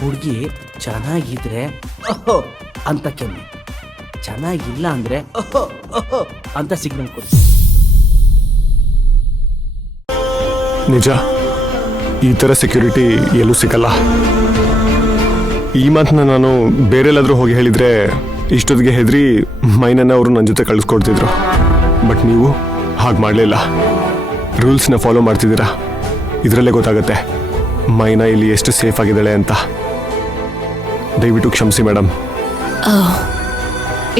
ಹುಡುಗಿ ಚೆನ್ನಾಗಿದ್ರೆ ಓಹೋ ಅಂತ ಕೆಮ್ಮಿ, ಚೆನ್ನಾಗಿಲ್ಲ ಅಂದ್ರೆ ಓಹೋ ಓಹೋ ಅಂತ ಸಿಗ್ನಲ್ ಕೊಡಿ. ನಿಜ, ಈ ಥರ ಸೆಕ್ಯೂರಿಟಿ ಎಲ್ಲೂ ಸಿಗಲ್ಲ. ಈ ಮಾತನ್ನ ನಾನು ಬೇರೆಲ್ಲಾದ್ರೂ ಹೋಗಿ ಹೇಳಿದ್ರೆ ಇಷ್ಟೊತ್ತಿಗೆ ಹೆದರಿ ಮೈನನ್ನ ಅವರು ನನ್ನ ಜೊತೆ ಕಳಿಸ್ಕೊಡ್ತಿದ್ರು. ಬಟ್ ನೀವು ಹಾಗೆ ಮಾಡಲಿಲ್ಲ, ರೂಲ್ಸ್ನ ಫಾಲೋ ಮಾಡ್ತಿದ್ದೀರಾ. ಇದರಲ್ಲೇ ಗೊತ್ತಾಗುತ್ತೆ ಮೈನಾ ಇಲ್ಲಿ ಎಷ್ಟು ಸೇಫ್ ಆಗಿದ್ದಾಳೆ ಅಂತ. ದಯವಿಟ್ಟು ಕ್ಷಮಿಸಿ ಮೇಡಮ್.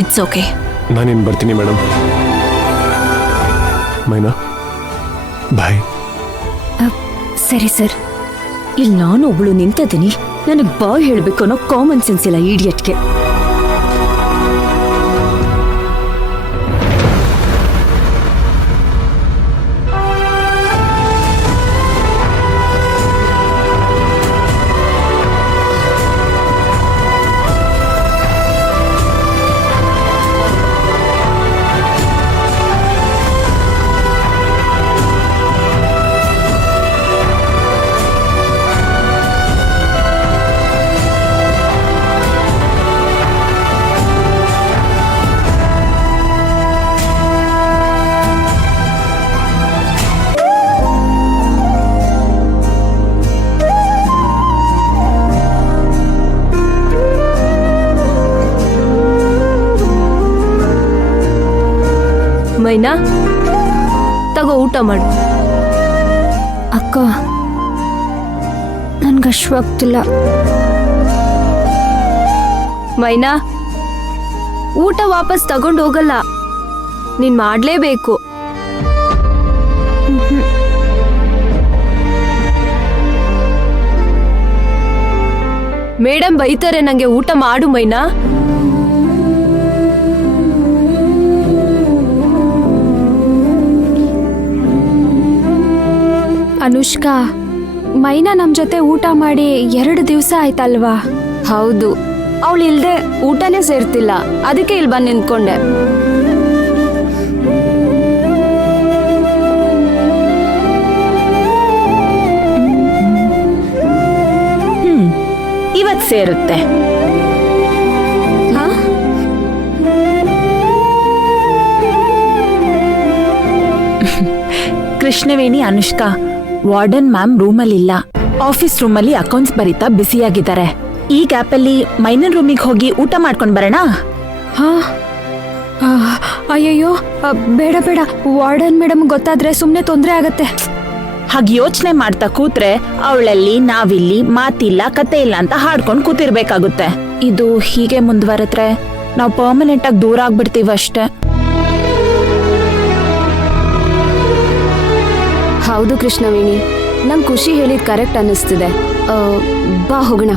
It's okay. ನಾನಿನ್ನು ಬರ್ತೀನಿ ಮೇಡಮ್. ಮೈನಾ ಬಾಯ್. ಸರಿ ಸರ್. ಇಲ್ಲಿ ನಾನು ಒಬ್ಳು ನಿಂತಿದ್ದೀನಿ, ನನಗೆ ಬಾಯ್ ಹೇಳಬೇಕು ಅನ್ನೋ ಕಾಮನ್ ಸೆನ್ಸ್ ಇಲ್ಲ ಈಡಿಯಟ್ಗೆ. ಮೈನಾ, ತಗೋ ಊಟ ಮಾಡು. ಅಕ್ಕ, ನನ್ಗೆ ಅಶ್ವಾಗ್ತಿಲ್ಲ. ಮೈನಾ, ಊಟ ವಾಪಸ್ ತಗೊಂಡು ಹೋಗಲ್ಲ, ನೀನ್ ಮಾಡ್ಲೇಬೇಕು. ಮೇಡಮ್ ಬೈತಾರೆ ನಂಗೆ, ಊಟ ಮಾಡು ಮೈನಾ. ಅನುಷ್ಕಾ, ಮೈನಾ ನಮ್ ಜೊತೆ ಊಟ ಮಾಡಿ 2 ದಿವಸ ಆಯ್ತಲ್ವಾ? ಹೌದು, ಅವಳು ಇಲ್ದೆ ಊಟನೇ ಸೇರ್ತಿಲ್ಲ, ಅದಕ್ಕೆ ಇಲ್ಲಿ ಬಂದು ನಿಂತ್ಕೊಂಡೆ. ಇವತ್ ಸೇರುತ್ತೆ. ಕೃಷ್ಣವೇಣಿ, ಅನುಷ್ಕಾ, ವಾರ್ಡನ್ ಮ್ಯಾಮ್ ರೂಮಲ್ಲಿಲ್ಲ, ಆಫೀಸ್ ರೂಮಲ್ಲಿ ಅಕೌಂಟ್ಸ್ ಬರೀತಾ ಬ್ಯುಸಿಯಾಗಿದ್ದಾರೆ. ಈ ಗ್ಯಾಪಲ್ಲಿ ಮೈನನ್ ರೂಮಿಗೆ ಹೋಗಿ ಊಟ ಮಾಡ್ಕೊಂಡು ಬರೋಣ? ಹಾ, ಅಯ್ಯಯ್ಯೋ, ಬೇಡ ಬೇಡ, ವಾರ್ಡನ್ ಮೇಡಮ್ ಗೊತ್ತಾದ್ರೆ ಸುಮ್ಮನೆ ತೊಂದರೆ ಆಗತ್ತೆ. ಹಾಗೆ ಯೋಚನೆ ಮಾಡ್ತಾ ಕೂತ್ರೆ ಅವಳಲ್ಲಿ ನಾವಿಲ್ಲಿ ಮಾತಿಲ್ಲ ಕತೆ ಇಲ್ಲ ಅಂತ ಹಾಡ್ಕೊಂಡು ಕೂತಿರ್ಬೇಕಾಗುತ್ತೆ. ಇದು ಹೀಗೆ ಮುಂದುವರೆದ್ರೆ ನಾವು ಪರ್ಮನೆಂಟ್ ಆಗಿ ದೂರ ಆಗ್ಬಿಡ್ತೀವಿ ಅಷ್ಟೇ. ಹೌದು ಕೃಷ್ಣವೇಣಿ, ನಂಗೆ ಖುಷಿ ಹೇಳಿದ್ ಕರೆಕ್ಟ್ ಅನ್ನಿಸ್ತಿದೆ. ಬಾ ಹೋಗೋಣ.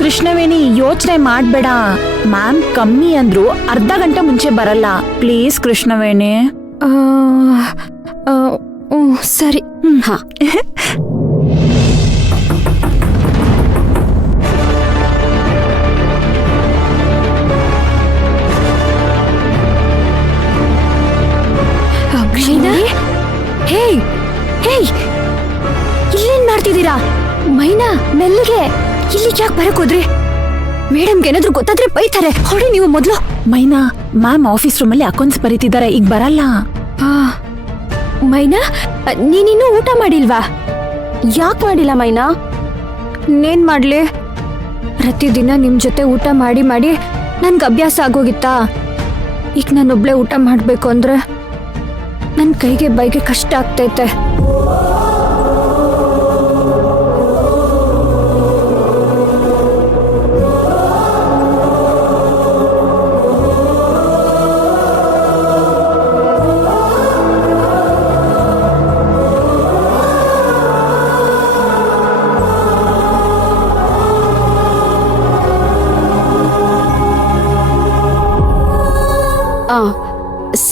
ಕೃಷ್ಣವೇಣಿ, ಯೋಚನೆ ಮಾಡ್ಬೇಡ. ಮ್ಯಾಮ್ ಕಮ್ಮಿ ಅಂದ್ರು ಅರ್ಧ ಗಂಟೆ ಮುಂಚೆ ಬರಲ್ಲ. ಪ್ಲೀಸ್ ಕೃಷ್ಣವೇಣಿ. ಸರಿ. ಹಾ. ಹೇಯ್ ಹೇಯ್, ಇಲ್ಲೇನ್ ಮಾಡ್ತಿದ್ದೀರಾ? ಮೈನಾ, ಮೆಲ್ಲಿಗೆ. ಇಲ್ಲಿಗೆ ಯಾಕೆ ಬರಕ್ ಹೋದ್ರಿ? ಮೇಡಮ್ಗೆ ಏನಾದ್ರೂ ಗೊತ್ತಾದ್ರೆ ಬೈತಾರೆ. ಹೊಡಿ ನೀವು ಮೊದ್ಲು. ಮೈನಾ, ಮ್ಯಾಮ್ ಆಫೀಸ್ ರೂಮಲ್ಲಿ ಅಕೌಂಟ್ಸ್ ಬರೀತಿದ್ದಾರೆ, ಈಗ ಬರಲ್ಲ. ಮೈನಾ, ನೀನಿನ್ನೂ ಊಟ ಮಾಡಿಲ್ವಾ? ಯಾಕೆ ಮಾಡಿಲ್ಲ ಮೈನಾ? ಇನ್ನೇನ್ ಮಾಡ್ಲಿ, ಪ್ರತಿದಿನ ನಿಮ್ ಜೊತೆ ಊಟ ಮಾಡಿ ಮಾಡಿ ನನ್ಗೆ ಅಭ್ಯಾಸ ಆಗೋಗಿತ್ತಾ? ಈಗ ನಾನೊಬ್ಳೆ ಊಟ ಮಾಡ್ಬೇಕು ಅಂದ್ರೆ ನನ್ ಕೈಗೆ ಬೈಗೆ ಕಷ್ಟ ಆಗ್ತೈತೆ.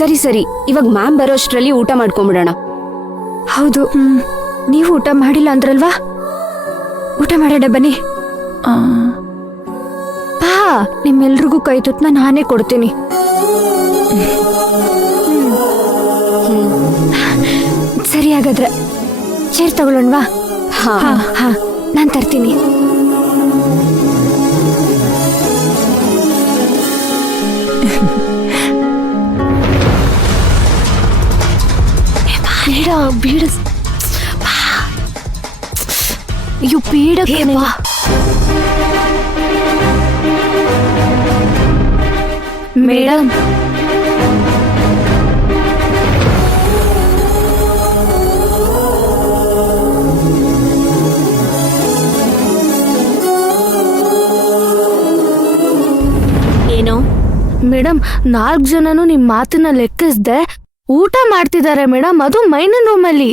ಸರಿ ಸರಿ, ಇವಾಗ ಮ್ಯಾಮ್ ಬರೋಷ್ಟ್ರಲ್ಲಿ ಊಟ ಮಾಡ್ಕೊಂಬಿಡೋಣ. ಹೌದು, ನೀವು ಊಟ ಮಾಡಿಲ್ಲ ಅಂದ್ರಲ್ವಾ? ಊಟ ಮಾಡೋಣ ಬನ್ನಿ. ಬಾ, ನಿಮ್ಮೆಲ್ರಿಗೂ ಕೈ ತುತ್ತನ್ನ ನಾನೇ ಕೊಡ್ತೀನಿ. ಸರಿ, ಹಾಗಾದ್ರೆ ಚೇರ್ ತಗೊಳ್ಳೋಣವಾ? ಹಾ ಹಾ ನಾನ್ ತರ್ತೀನಿ. ಬೇಡ ಬೇಡ ಅಯ್ಯೋ ಬೇಡ ಕಣೆ. ಮೇಡಮ್ ಏನೋ ಮೇಡಮ್ 4 ಜನನು ನಿಮ್ ಮಾತನ್ನ ಲೆಕ್ಕಿಸ್ದೆ ಊಟ ಮಾಡ್ತಿದ್ದಾರೆ ಮೇಡಮ್, ಅದು ಮೈನನ್ ರೂಮಲ್ಲಿ.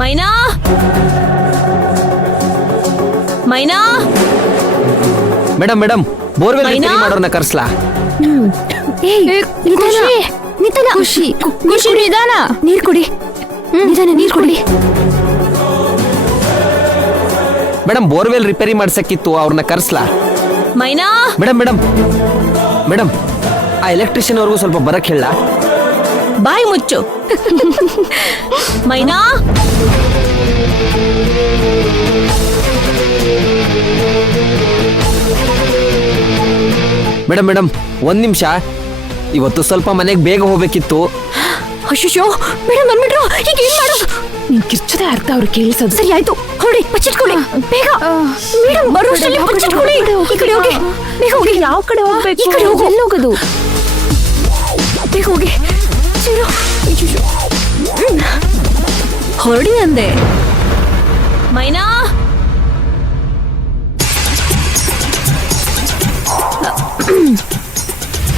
ಮೈನಾ ಮೈನಾ ಮೇಡಮ್ ಮೇಡಮ್ ಬೋರ್ವೆಲ್ ಮೈನಾ? ರಿಪೇರಿ ಮಾಡೋರ್ನ ಕರ್ಸ್ಲಾ? ಖುಷಿ ನಿಧಾನ. ನೀರ್ ಕುಡಿ, ನಿಧಾನ ನೀರ್ ಕುಡಿ. ಮೇಡಮ್ ಬೋರ್ವೆಲ್ ರಿಪೇರಿ ಮಾಡ್ಸಕ್ಕಿತ್ತು, ಅವ್ರನ್ನ ಕರ್ಸ್ಲಾ? ಮೈನಾ ಮೇಡಮ್ ಮೇಡಮ್ ಮೇಡಮ್ ಆ ಎಲೆಕ್ಟ್ರಿಷಿಯನ್ ಅವ್ರಿಗೂ ಸ್ವಲ್ಪ ಬರಕ್ ಹೇಳ. ಬಾಯಿ ಮುಚ್ಚು. ಮೈನಾ ಮೇಡಮ್ ಮೇಡಮ್ ಒಂದ್ ನಿಮಿಷ, ಇವತ್ತು ಸ್ವಲ್ಪ ಮನೆಗೆ ಬೇಗ ಹೋಗ್ಬೇಕಿತ್ತು. ಅಶ್ಶೋ ಮೇಡಮ್ ಬಂದ್ಬಿಟ್ರು, ಈಗ ಏನ್ ಮಾಡೋದು? ನೀನ್ ಕಿರ್ಚದೆ ಅರ್ಥ ಅವ್ರು ಕೇಳಿಸೋದು. ಸರಿ ಆಯ್ತು, ಹೊಡಿ ಬಚ್ಚಿಟ್ಕೊಳ್ಳಿ ಬೇಗ. ಮೇಡಮ್ ಬರೋಷ್ಟರಲ್ಲಿ ಬಚ್ಚಿಟ್ಕೊಳ್ಳಿ. ಈ ಕಡೆ ಹೋಗಿ, ಬೇಗ ಹೋಗಿ. ಯಾವ ಕಡೆ ಹೋಗ್ಬೇಕು? ಈ ಕಡೆ ಹೋಗು. ಎಲ್ಲಿ ಹೋಗೋದು? ಬೇಗ ಹೋಗಿ. ಹೊರಡಿ ಅಂದೆ. ಮೈನಾ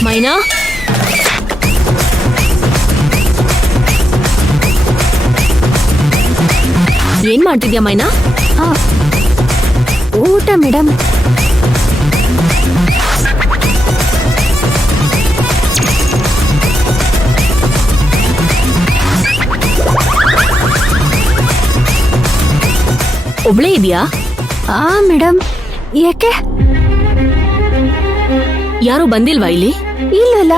ಮೈನಾ ಏನ್ ಮಾಡ್ತಿದ್ಯಾ ಮೈನಾ? ಊಟ ಮೇಡಮ್. ಒಬ್ಳೇ ಇದೆಯಾ? ಮೇಡಮ್ ಯಾಕೆ? ಯಾರು ಬಂದಿಲ್ವಾ ಇಲ್ಲಿ? ಇಲ್ಲಲ್ಲ.